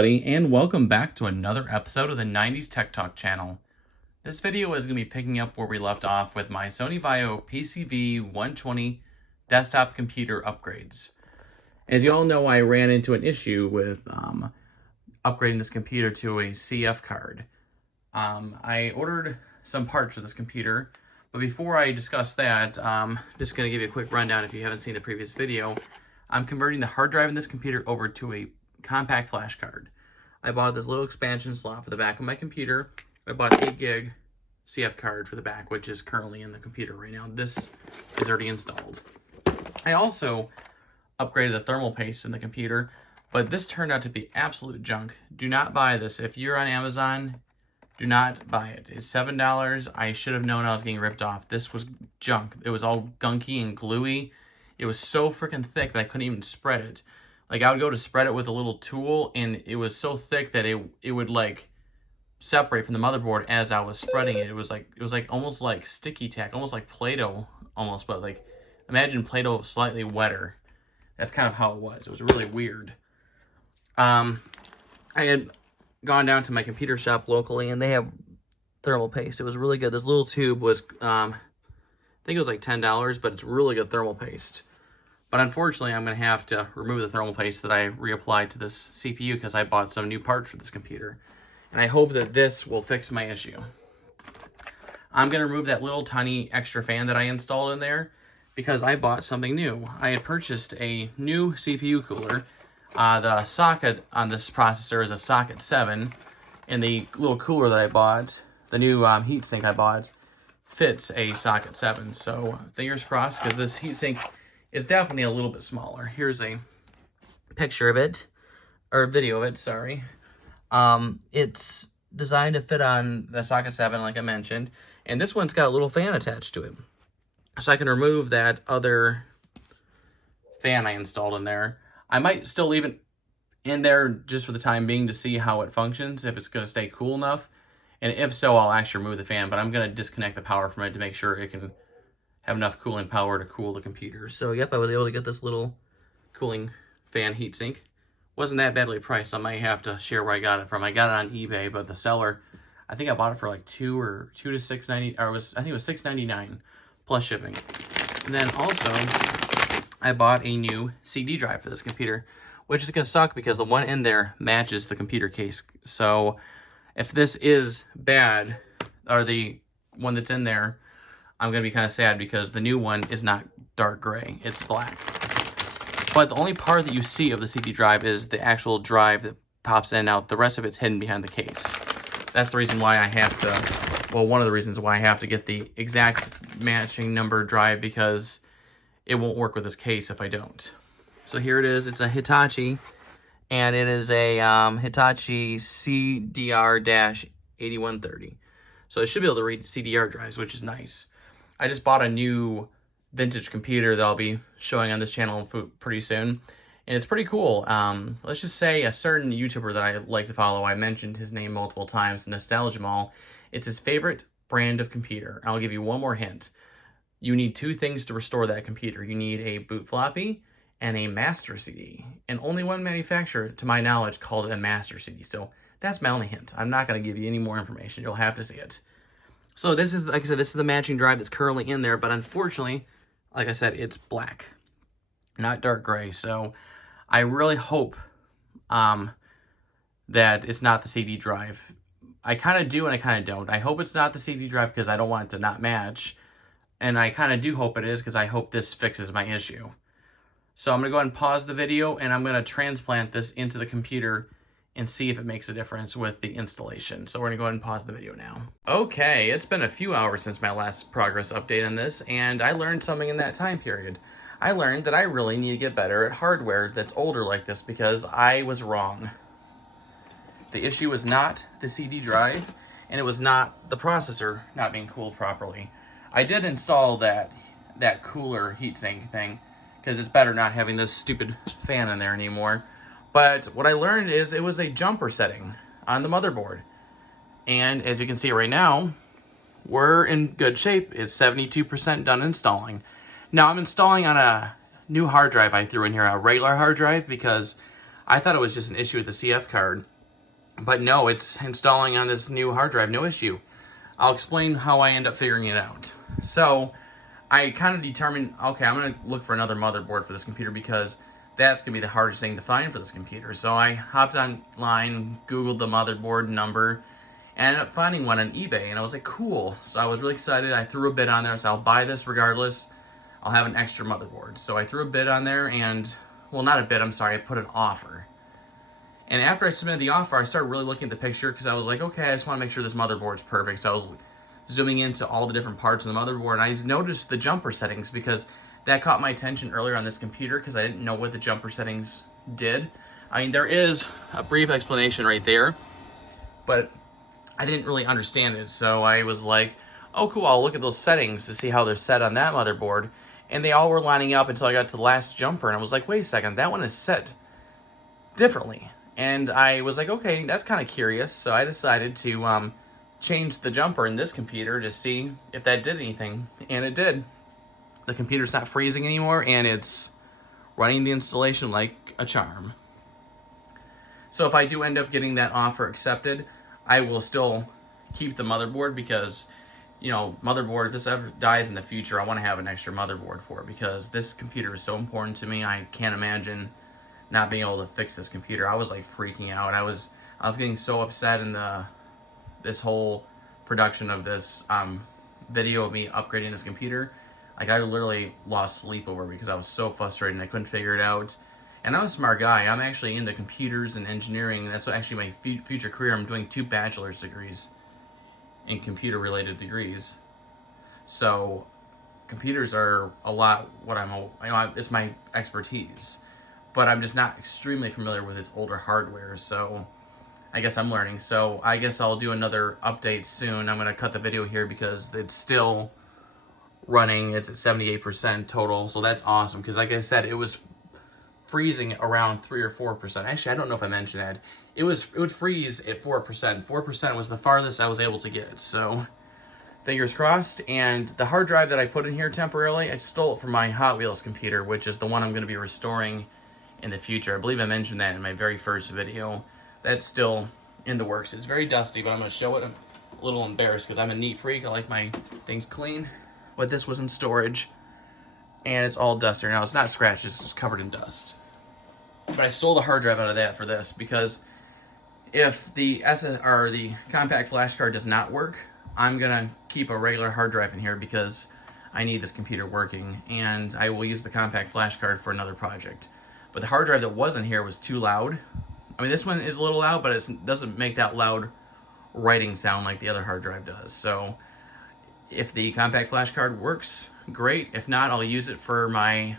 everybody, and welcome back to another episode of the 90s Tech Talk channel. This video is going to be picking up where we left off with my Sony Vaio PCV-120 desktop computer upgrades. As you all know, I ran into an issue with upgrading this computer to a CF card. I ordered some parts for this computer, but before I discuss that, I'm just going to give you a quick rundown if you haven't seen the previous video. I'm converting the hard drive in this computer over to a compact flash card. I bought this little expansion slot for the back of my computer. I bought an 8 gig CF card for the back, which is currently in the computer right now. This is already installed. I also upgraded the thermal paste in the computer, but this turned out to be absolute junk. Do not buy this. If you're on Amazon, do not buy it. It's $7. I should have known I was getting ripped off. This was junk. It was all gunky and gluey. It was so freaking thick that I couldn't even spread it. Like, I would go to spread it with a little tool, and it was so thick that it would like separate from the motherboard as I was spreading it. It was like almost like sticky tack, almost like Play-Doh, almost, but like imagine Play-Doh slightly wetter. That's kind of how it was. It was really weird. I had gone down to my computer shop locally, and they have thermal paste. It was really good. This little tube was, I think it was like $10, but it's really good thermal paste. But unfortunately, I'm going to have to remove the thermal paste that I reapplied to this CPU because I bought some new parts for this computer. And I hope that this will fix my issue. I'm going to remove that little tiny extra fan that I installed in there because I bought something new. I had purchased a new CPU cooler. The socket on this processor is a socket 7. And the little cooler that I bought, the new heatsink I bought, fits a socket 7. So fingers crossed, because this heatsink is definitely a little bit smaller. Here's a picture of it, or a video of it, sorry. It's designed to fit on the socket 7, like I mentioned, and this one's got a little fan attached to it. So I can remove that other fan I installed in there. I might still leave it in there just for the time being to see how it functions, if it's going to stay cool enough. And if so, I'll actually remove the fan, but I'm going to disconnect the power from it to make sure it can have enough cooling power to cool the computer. So yep, I was able to get this little cooling fan heatsink. Wasn't that badly priced. I might have to share where I got it from. I got it on eBay, but the seller, I think I bought it for like $2 to $6.90, or I think it was $6.99 plus shipping. And then also, I bought a new CD drive for this computer, which is gonna suck because the one in there matches the computer case. So if this is bad, or the one that's in there, I'm going to be kind of sad because the new one is not dark gray, it's black. But the only part that you see of the CD drive is the actual drive that pops in and out. The rest of it's hidden behind the case. That's the reason why I have to, well, one of the reasons why I have to get the exact matching number drive, because it won't work with this case if I don't. So here it is. It's a Hitachi, and it is a Hitachi CDR-8130. So it should be able to read CDR drives, which is nice. I just bought a new vintage computer that I'll be showing on this channel pretty soon, and it's pretty cool. Let's just say a certain YouTuber that I like to follow, I mentioned his name multiple times, Nostalgia Mall. It's his favorite brand of computer. I'll give you one more hint. You need two things to restore that computer. You need a boot floppy and a master CD, and only one manufacturer, to my knowledge, called it a master CD. So that's my only hint. I'm not going to give you any more information. You'll have to see it. So this is, like I said, this is the matching drive that's currently in there, but unfortunately, like I said, it's black, not dark gray. So I really hope that it's not the CD drive. I kind of do and I kind of don't. I hope it's not the CD drive because I don't want it to not match, and I kind of do hope it is because I hope this fixes my issue. So I'm going to go ahead and pause the video, and I'm going to transplant this into the computer and see if it makes a difference with the installation. So we're going to go ahead and pause the video now. Okay, it's been a few hours since my last progress update on this, and I learned something in that time period. I learned that I really need to get better at hardware that's older like this because I was wrong. The issue was not the CD drive, and it was not the processor not being cooled properly. I did install that cooler heatsink thing because it's better not having this stupid fan in there anymore. But what I learned is it was a jumper setting on the motherboard. And as you can see right now, we're in good shape. It's 72% done installing. Now I'm installing on a new hard drive I threw in here, a regular hard drive, because I thought it was just an issue with the CF card, but no, it's installing on this new hard drive, no issue. I'll explain how I end up figuring it out. So I kind of determined, okay, I'm going to look for another motherboard for this computer because that's going to be the hardest thing to find for this computer. So I hopped online, Googled the motherboard number, and ended up finding one on eBay, and I was like, cool. So I was really excited. I threw a bid on there, so I'll buy this regardless. I'll have an extra motherboard. So I threw a bid on there, and, well, not a bid, I'm sorry, I put an offer. And after I submitted the offer, I started really looking at the picture because I was like, okay, I just want to make sure this motherboard's perfect. So I was zooming into all the different parts of the motherboard, and I noticed the jumper settings because that caught my attention earlier on this computer because I didn't know what the jumper settings did. I mean, there is a brief explanation right there, but I didn't really understand it. So I was like, oh, cool, I'll look at those settings to see how they're set on that motherboard. And they all were lining up until I got to the last jumper, and I was like, wait a second, that one is set differently. And I was like, okay, that's kind of curious. So I decided to change the jumper in this computer to see if that did anything. And it did. The computer's not freezing anymore, and it's running the installation like a charm. So if I do end up getting that offer accepted, I will still keep the motherboard because, you know, motherboard, if this ever dies in the future, I want to have an extra motherboard for it because this computer is so important to me. I can't imagine not being able to fix this computer. I was like freaking out. I was getting so upset in this whole production of this video of me upgrading this computer. Like, I literally lost sleep over it because I was so frustrated and I couldn't figure it out. And I'm a smart guy. I'm actually into computers and engineering. That's actually my future career. I'm doing 2 bachelor's degrees in computer-related degrees. So computers are a lot what it's my expertise. But I'm just not extremely familiar with its older hardware, so I guess I'm learning. So I guess I'll do another update soon. I'm going to cut the video here because it's still running. It's at 78% total, so that's awesome because, like I said, it was freezing around 3 or 4%. Actually, I don't know if I mentioned that. It would freeze at 4%. 4% was the farthest I was able to get, so fingers crossed. And the hard drive that I put in here temporarily, I stole it from my Hot Wheels computer, which is the one I'm going to be restoring in the future. I believe I mentioned that in my very first video. That's still in the works. It's very dusty, but I'm going to show it. I'm a little embarrassed because I'm a neat freak. I like my things clean. But this was in storage, and it's all dusty. Now, it's not scratched, it's just covered in dust. But I stole the hard drive out of that for this because if the compact flash card does not work, I'm going to keep a regular hard drive in here because I need this computer working, and I will use the compact flash card for another project. But the hard drive that wasn't here was too loud. I mean, this one is a little loud, but it doesn't make that loud writing sound like the other hard drive does. So if the compact flash card works, great. If not, I'll use it for my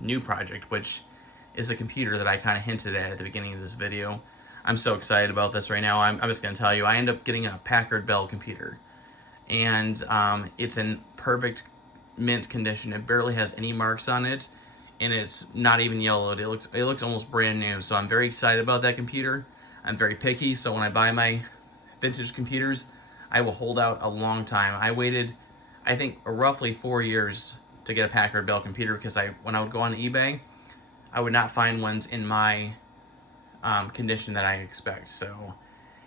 new project, which is a computer that I kind of hinted at the beginning of this video. I'm so excited about this right now. I'm just going to tell you, I ended up getting a Packard Bell computer. And it's in perfect mint condition. It barely has any marks on it. And it's not even yellowed. It looks almost brand new. So I'm very excited about that computer. I'm very picky, so when I buy my vintage computers, I will hold out a long time. I waited, I think, roughly 4 years to get a Packard Bell computer because when I would go on eBay, I would not find ones in my condition that I expect. So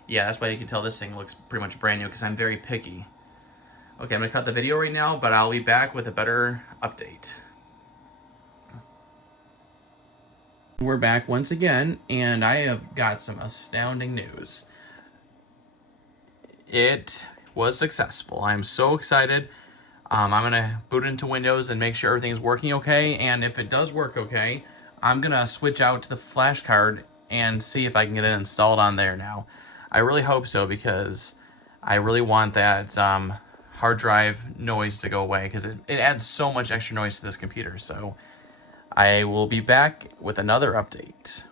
yeah, that's why you can tell this thing looks pretty much brand new because I'm very picky. Okay, I'm going to cut the video right now, but I'll be back with a better update. We're back once again, and I have got some astounding news. It was successful. I'm so excited. I'm going to boot into Windows and make sure everything's working okay, and if it does work okay, I'm going to switch out to the flash card and see if I can get it installed on there now. I really hope so because I really want that hard drive noise to go away because it adds so much extra noise to this computer. So I will be back with another update.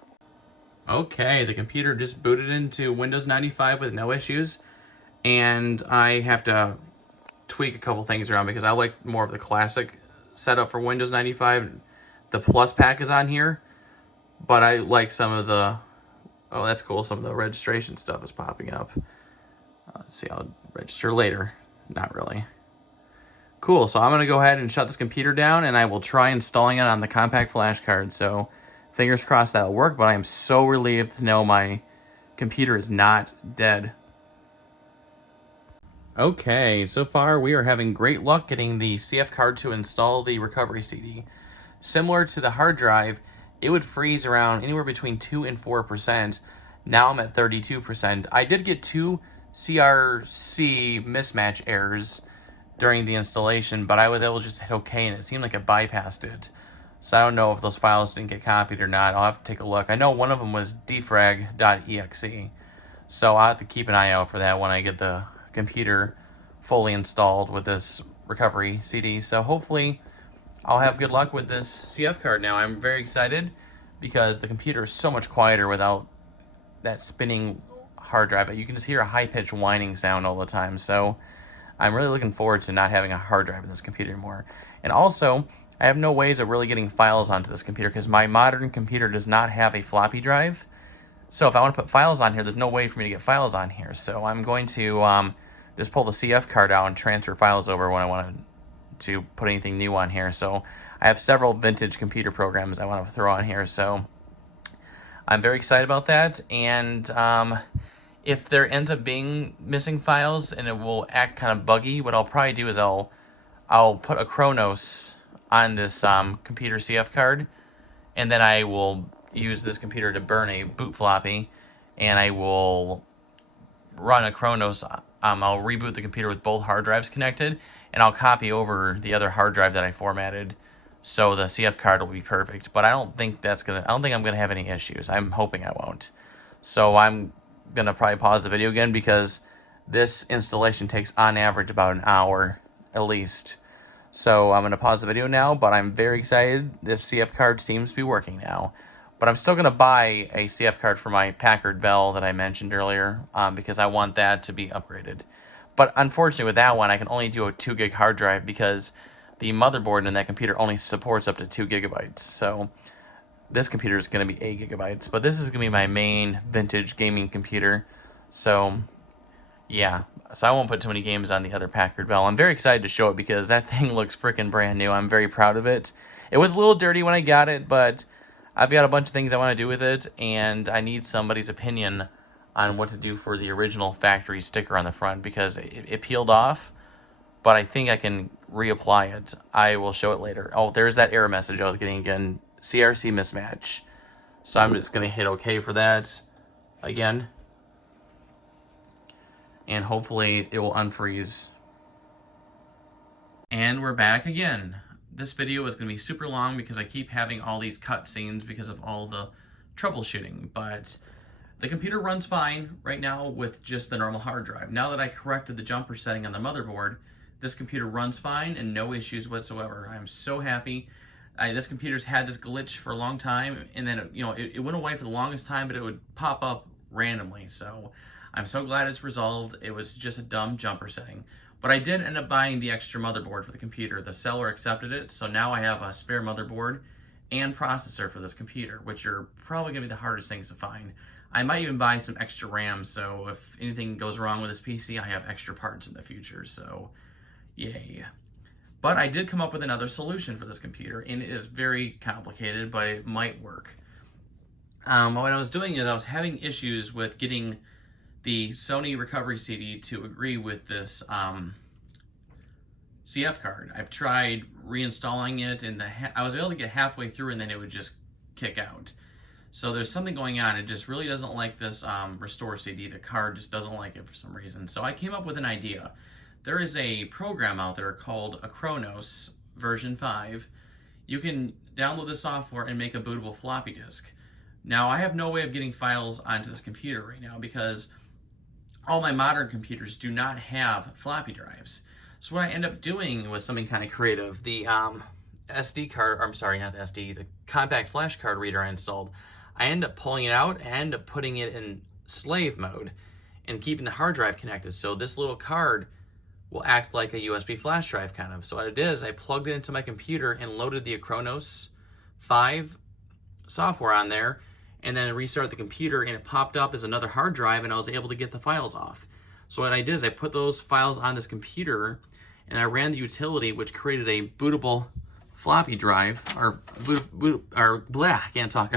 Okay, the computer just booted into Windows 95 with no issues, and I have to tweak a couple things around because I like more of the classic setup for Windows 95. The Plus pack is on here, but I like some of the, oh, that's cool, some of the registration stuff is popping up. Let's see, I'll register later. Not really. Cool, so I'm going to go ahead and shut this computer down, and I will try installing it on the compact flash card. So Fingers crossed that'll work, but I am so relieved to know my computer is not dead. Okay, so far we are having great luck getting the CF card to install the recovery CD. Similar to the hard drive, it would freeze around anywhere between 2 and 4%. Now I'm at 32%. I did get 2 CRC mismatch errors during the installation, but I was able to just hit OK, and it seemed like it bypassed it. So I don't know if those files didn't get copied or not. I'll have to take a look. I know one of them was defrag.exe, so I'll have to keep an eye out for that when I get the computer fully installed with this recovery CD. So hopefully I'll have good luck with this CF card now. I'm very excited because the computer is so much quieter without that spinning hard drive. You can just hear a high-pitched whining sound all the time. So I'm really looking forward to not having a hard drive in this computer anymore. And also, I have no ways of really getting files onto this computer because my modern computer does not have a floppy drive. So if I want to put files on here, there's no way for me to get files on here. So I'm going to just pull the CF card out and transfer files over when I want to put anything new on here. So I have several vintage computer programs I want to throw on here. So I'm very excited about that. And if there ends up being missing files and it will act kind of buggy, what I'll probably do is I'll put Acronis on this computer CF card, and then I will use this computer to burn a boot floppy, and I will run Acronis. I'll reboot the computer with both hard drives connected, and I'll copy over the other hard drive that I formatted, so the CF card will be perfect. But I don't think I'm gonna have any issues. I'm hoping I won't. So I'm gonna probably pause the video again because this installation takes on average about an hour at least. So I'm going to pause the video now, but I'm very excited. This CF card seems to be working now. But I'm still going to buy a CF card for my Packard Bell that I mentioned earlier because I want that to be upgraded. But unfortunately with that one, I can only do a 2 gig hard drive because the motherboard in that computer only supports up to 2 gigabytes. So this computer is going to be 8 gigabytes. But this is going to be my main vintage gaming computer. So yeah, so I won't put too many games on the other Packard Bell. I'm very excited to show it because that thing looks freaking brand new. I'm very proud of it. It was a little dirty when I got it, but I've got a bunch of things I want to do with it, and I need somebody's opinion on what to do for the original factory sticker on the front because it peeled off, but I think I can reapply it. I will show it later. Oh, there's that error message I was getting again. CRC mismatch. So I'm just going to hit OK for that again. And hopefully it will unfreeze. And we're back again. This video is going to be super long because I keep having all these cut scenes because of all the troubleshooting. But the computer runs fine right now with just the normal hard drive. Now that I corrected the jumper setting on the motherboard, this computer runs fine and no issues whatsoever. I'm so happy. This computer's had this glitch for a long time, and then it went away for the longest time, but it would pop up randomly. So I'm so glad it's resolved. It was just a dumb jumper setting. But I did end up buying the extra motherboard for the computer. The seller accepted it, so now I have a spare motherboard and processor for this computer, which are probably going to be the hardest things to find. I might even buy some extra RAM, so if anything goes wrong with this PC, I have extra parts in the future, so yay. But I did come up with another solution for this computer, and it is very complicated, but it might work. What I was doing is I was having issues with getting the Sony recovery CD to agree with this CF card. I've tried reinstalling it, and I was able to get halfway through, and then it would just kick out. So there's something going on. It just really doesn't like this restore CD. The card just doesn't like it for some reason. So I came up with an idea. There is a program out there called Acronis version 5. You can download the software and make a bootable floppy disk. Now I have no way of getting files onto this computer right now because all my modern computers do not have floppy drives. So what I end up doing was something kind of creative. The SD card, or I'm sorry, not the SD, the compact flash card reader I installed, I end up pulling it out and end up putting it in slave mode and keeping the hard drive connected. So this little card will act like a USB flash drive kind of. So what it is, I plugged it into my computer and loaded the Acronis 5 software on there, and then I restarted the computer and it popped up as another hard drive and I was able to get the files off. So what I did is I put those files on this computer and I ran the utility which created a bootable floppy drive, our I can't talk,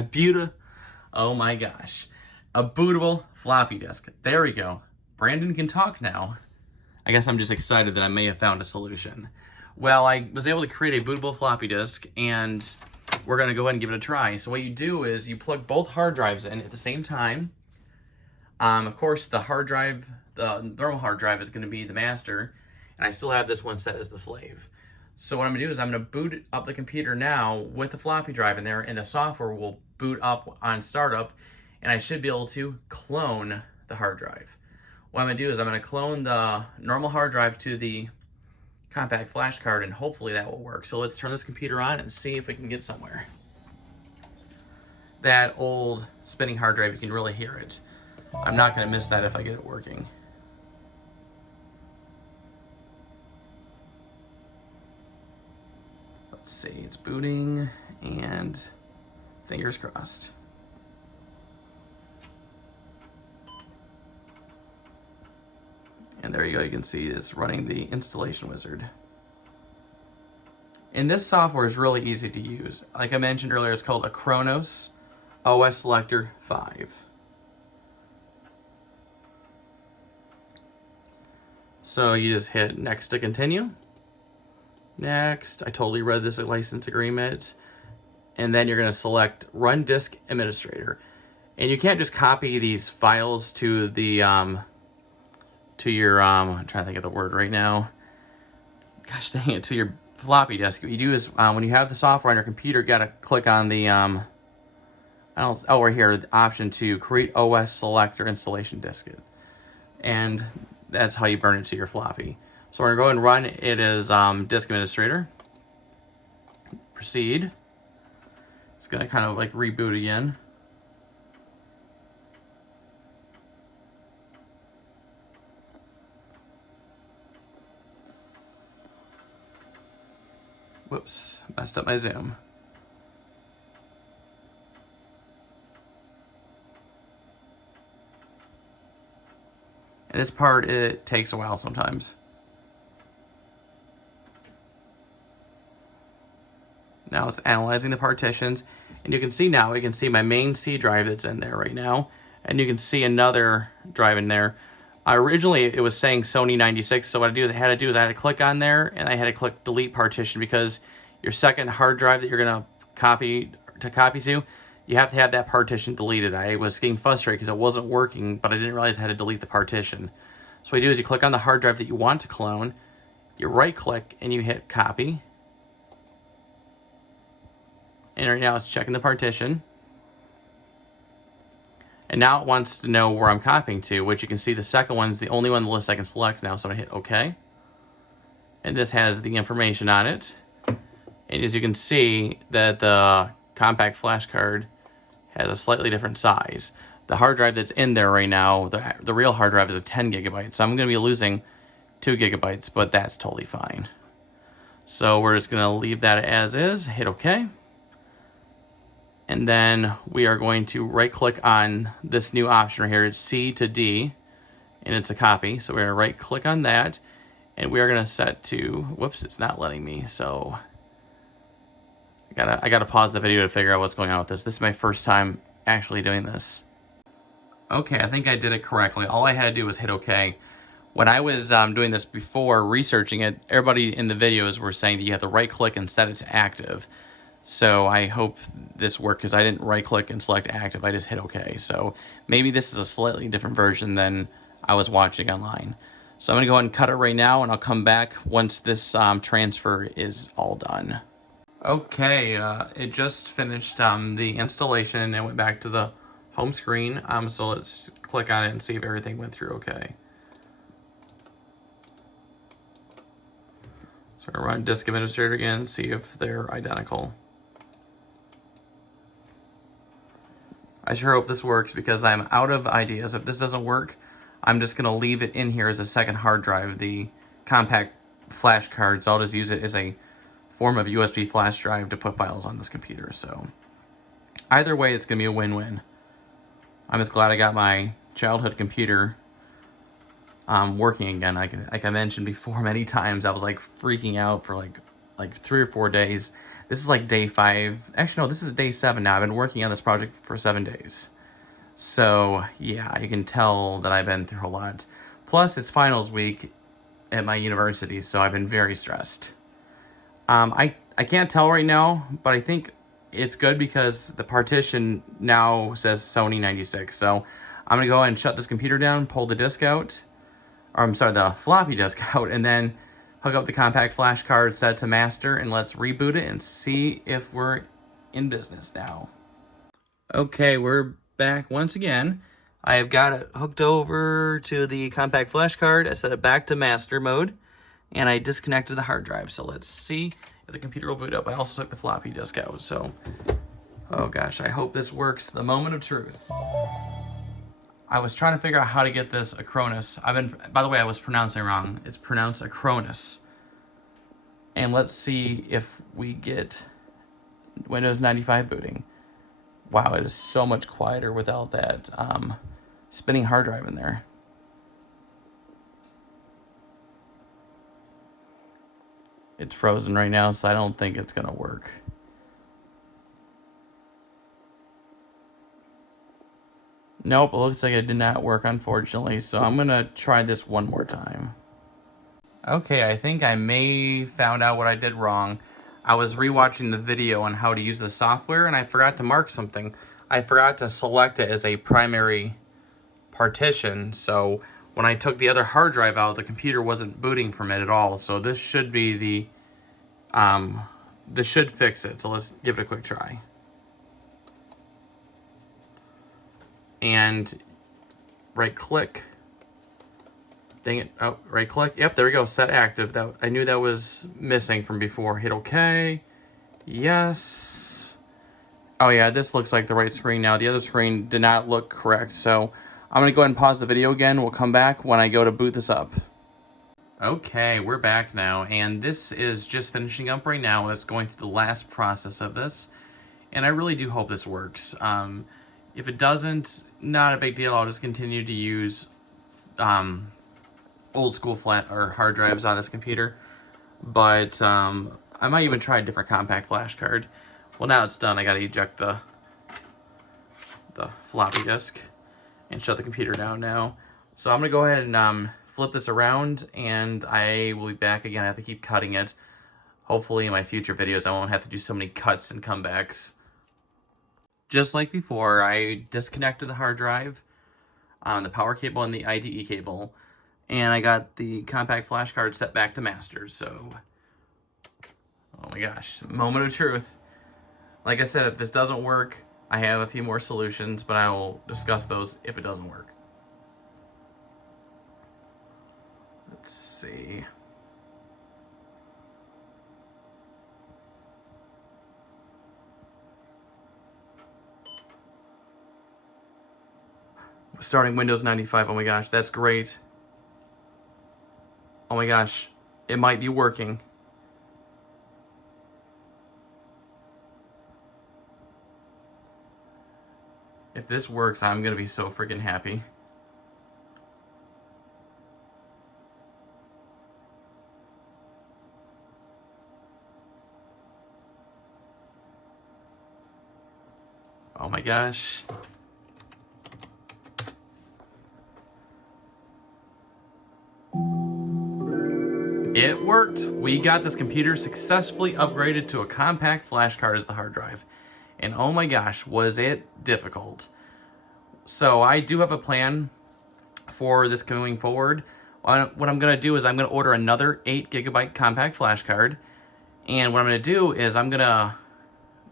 oh my gosh, a bootable floppy disk. There we go. Brandon can talk now. I guess I'm just excited that I may have found a solution. Well, I was able to create a bootable floppy disk, and we're gonna go ahead and give it a try. So what you do is you plug both hard drives in at the same time. Of course, the hard drive, the normal hard drive, is gonna be the master, and I still have this one set as the slave. So what I'm gonna do is I'm gonna boot up the computer now with the floppy drive in there, and the software will boot up on startup, and I should be able to clone the hard drive. What I'm gonna do is I'm gonna clone the normal hard drive to the compact flash card, and hopefully that will work. So let's turn this computer on and see if we can get somewhere. That old spinning hard drive, you can really hear it. I'm not gonna miss that if I get it working. Let's see, it's booting, and fingers crossed. And there you go, you can see it's running the installation wizard. And this software is really easy to use. Like I mentioned earlier, it's called Acronis OS Selector 5. So you just hit next to continue. Next, I totally read this license agreement. And then you're gonna select Run Disk Administrator. And you can't just copy these files to the, to your, I'm trying to think of the word right now. Gosh dang it, to your floppy disk. What you do is, when you have the software on your computer, you gotta click on the, right here, the option to create OS selector installation disk. And that's how you burn it to your floppy. So we're gonna go and run it as disk administrator. Proceed. It's gonna kind of like reboot again. Whoops, messed up my zoom. And this part, it takes a while sometimes. Now it's analyzing the partitions, and you can see now, you can see my main C drive that's in there right now, and you can see another drive in there. Originally, it was saying Sony 96, so what I had to click on there, and I had to click delete partition, because your second hard drive that you're gonna copy to, you have to have that partition deleted. I was getting frustrated because it wasn't working, but I didn't realize I had to delete the partition. So what you do is you click on the hard drive that you want to clone, you right click, and you hit copy. And right now it's checking the partition. And now it wants to know where I'm copying to, which you can see the second one is the only one on the list I can select now. So I'm gonna hit OK. And this has the information on it. And as you can see that the compact flash card has a slightly different size. The hard drive that's in there right now, the real hard drive is a 10 gigabytes. So I'm gonna be losing 2 gigabytes, but that's totally fine. So we're just gonna leave that as is, hit OK. And then we are going to right click on this new option right here. It's C to D, and it's a copy. So we're gonna right click on that, and we are gonna set to, whoops, it's not letting me. So I gotta pause the video to figure out what's going on with this. This is my first time actually doing this. Okay, I think I did it correctly. All I had to do was hit OK. When I was doing this before, researching it, everybody in the videos were saying that you have to right click and set it to active. So I hope this worked, because I didn't right click and select active, I just hit OK. So maybe this is a slightly different version than I was watching online. So I'm gonna go ahead and cut it right now, and I'll come back once this transfer is all done. Okay, it just finished the installation and went back to the home screen. So let's click on it and see if everything went through okay. So we're gonna run disk administrator again, see if they're identical. I sure hope this works, because I'm out of ideas. If this doesn't work, I'm just gonna leave it in here as a second hard drive, the compact flash card. So I'll just use it as a form of USB flash drive to put files on this computer. So either way, it's gonna be a win-win. I'm just glad I got my childhood computer working again. Like I mentioned before many times, I was like freaking out for like like 3 or 4 days. This is like day 5. Actually, no, this is day 7 now. I've been working on this project for 7 days. So, yeah, you can tell that I've been through a lot. Plus, it's finals week at my university, so I've been very stressed. I can't tell right now, but I think it's good because the partition now says Sony 96. So, I'm going to go ahead and shut this computer down, pull the disk out, or I'm sorry, the floppy disk out, and then hook up the compact flash card, set it to master, and let's reboot it and see if we're in business now. Okay, we're back once again. I have got it hooked over to the compact flash card. I set it back to master mode, and I disconnected the hard drive. So let's see if the computer will boot up. I also took the floppy disk out, so oh gosh, I hope this works. The moment of truth. I was trying to figure out how to get this Acronis. By the way, I was pronouncing wrong. It's pronounced Acronis. And let's see if we get Windows 95 booting. Wow, it is so much quieter without that spinning hard drive in there. It's frozen right now, so I don't think it's gonna work. Nope, it looks like it did not work, unfortunately, so I'm gonna try this one more time. Okay, I think I may found out what I did wrong. I was rewatching the video on how to use the software, and I forgot to mark something. I forgot to select it as a primary partition, so when I took the other hard drive out, the computer wasn't booting from it at all, so this should be the, this should fix it, so let's give it a quick try. And right click. Dang it. Oh, right click. Yep, there we go. Set active. That I knew that was missing from before. Hit OK. Yes. Oh yeah, this looks like the right screen now. The other screen did not look correct. So I'm going to go ahead and pause the video again. We'll come back when I go to boot this up. Okay, we're back now. And this is just finishing up right now. It's going through the last process of this. And I really do hope this works. If it doesn't, not a big deal. I'll just continue to use old school flat or hard drives on this computer. But I might even try a different compact flash card. Well, now it's done. I gotta eject the floppy disk and shut the computer down now. So I'm gonna go ahead and flip this around, and I will be back again. I have to keep cutting it. Hopefully in my future videos I won't have to do so many cuts and comebacks. Just like before, I disconnected the hard drive, the power cable and the IDE cable, and I got the compact flash card set back to master. So, oh my gosh, moment of truth. Like I said, if this doesn't work, I have a few more solutions, but I will discuss those if it doesn't work. Let's see. Starting Windows 95, oh my gosh, that's great. Oh my gosh, it might be working. If this works, I'm gonna be so freaking happy. Oh my gosh. It worked. We got this computer successfully upgraded to a compact flash card as the hard drive. And oh my gosh, was it difficult. So I do have a plan for this going forward. What I'm going to do is I'm going to order another 8GB compact flash card. And what I'm going to do is I'm going to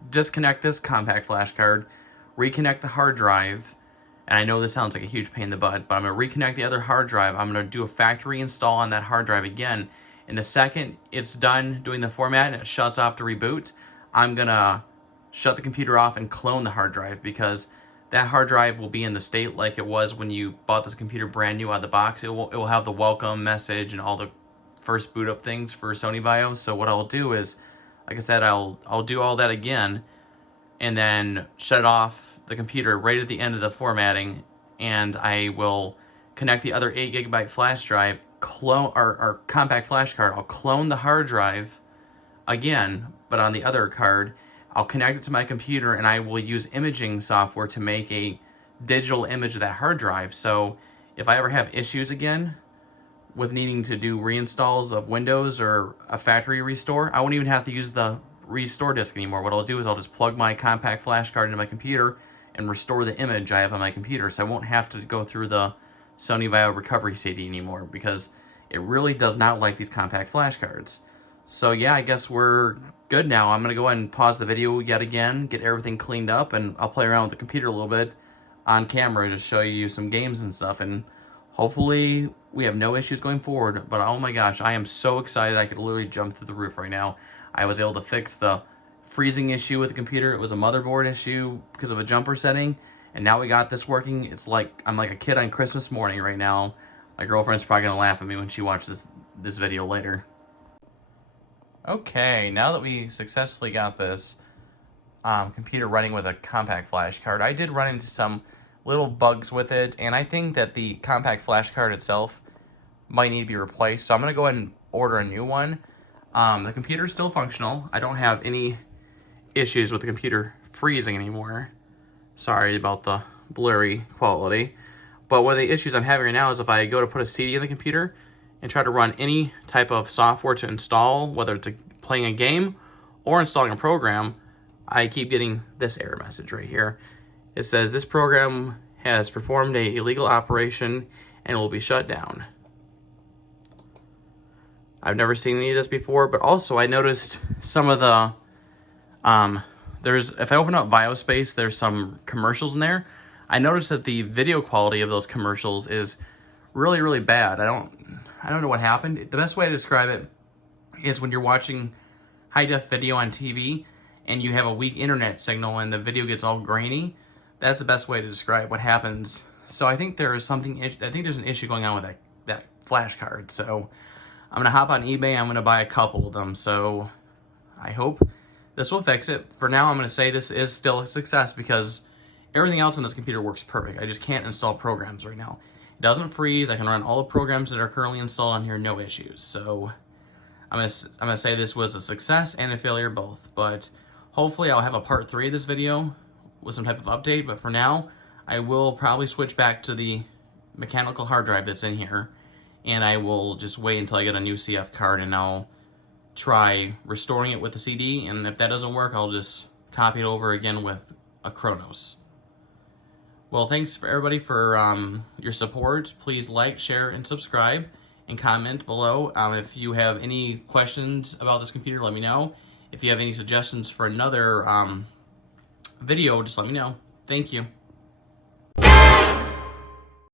disconnect this compact flash card, reconnect the hard drive. And I know this sounds like a huge pain in the butt, but I'm going to reconnect the other hard drive. I'm going to do a factory install on that hard drive again. And the second it's done doing the format and it shuts off to reboot, I'm going to shut the computer off and clone the hard drive, because that hard drive will be in the state like it was when you bought this computer brand new out of the box. It will have the welcome message and all the first boot up things for Sony Vaio. So what I'll do is, like I said, I'll do all that again and then shut off the computer right at the end of the formatting, and I will connect the other 8GB flash drive, clone or compact flash card. I'll clone the hard drive again, but on the other card. I'll connect it to my computer and I will use imaging software to make a digital image of that hard drive. So if I ever have issues again with needing to do reinstalls of Windows or a factory restore, I won't even have to use the restore disk anymore. What I'll do is I'll just plug my compact flash card into my computer and restore the image I have on my computer. So I won't have to go through the Sony Vaio recovery CD anymore, because it really does not like these compact flash cards. So yeah, I guess we're good now. I'm gonna go ahead and pause the video yet again, get everything cleaned up, and I'll play around with the computer a little bit on camera to show you some games and stuff, and hopefully we have no issues going forward. But oh my gosh, I am so excited. I could literally jump through the roof right now. I was able to fix the freezing issue with the computer. It was a motherboard issue because of a jumper setting, and now we got this working. It's like I'm like a kid on Christmas morning right now. My girlfriend's probably gonna laugh at me when she watches this video later. Okay, now that we successfully got this computer running with a compact flash card, I did run into some little bugs with it, and I think that the compact flash card itself might need to be replaced, so I'm going to go ahead and order a new one. The computer's still functional. I don't have any issues with the computer freezing anymore. Sorry about the blurry quality. But one of the issues I'm having right now is if I go to put a CD in the computer and try to run any type of software to install, whether it's playing a game or installing a program, I keep getting this error message right here. It says this program has performed an illegal operation and will be shut down. I've never seen any of this before, but also I noticed some of the, if I open up VaioSpace, there's some commercials in there. I noticed that the video quality of those commercials is really, really bad. I don't know what happened. The best way to describe it is when you're watching high-def video on TV and you have a weak internet signal and the video gets all grainy. That's the best way to describe what happens. So I think there's an issue going on with that flash card. So I'm gonna hop on eBay. I'm gonna buy a couple of them. So I hope this will fix it. For now, I'm gonna say this is still a success because everything else on this computer works perfect. I just can't install programs right now. It doesn't freeze. I can run all the programs that are currently installed on here, no issues. So I'm gonna say this was a success and a failure both. But hopefully I'll have a part 3 of this video with some type of update. But for now, I will probably switch back to the mechanical hard drive that's in here, and I will just wait until I get a new CF card, and I'll try restoring it with the CD. And if that doesn't work, I'll just copy it over again with Acronis. Well, thanks for everybody for your support. Please like, share, and subscribe, and comment below. If you have any questions about this computer, let me know. If you have any suggestions for another video, just let me know. Thank you.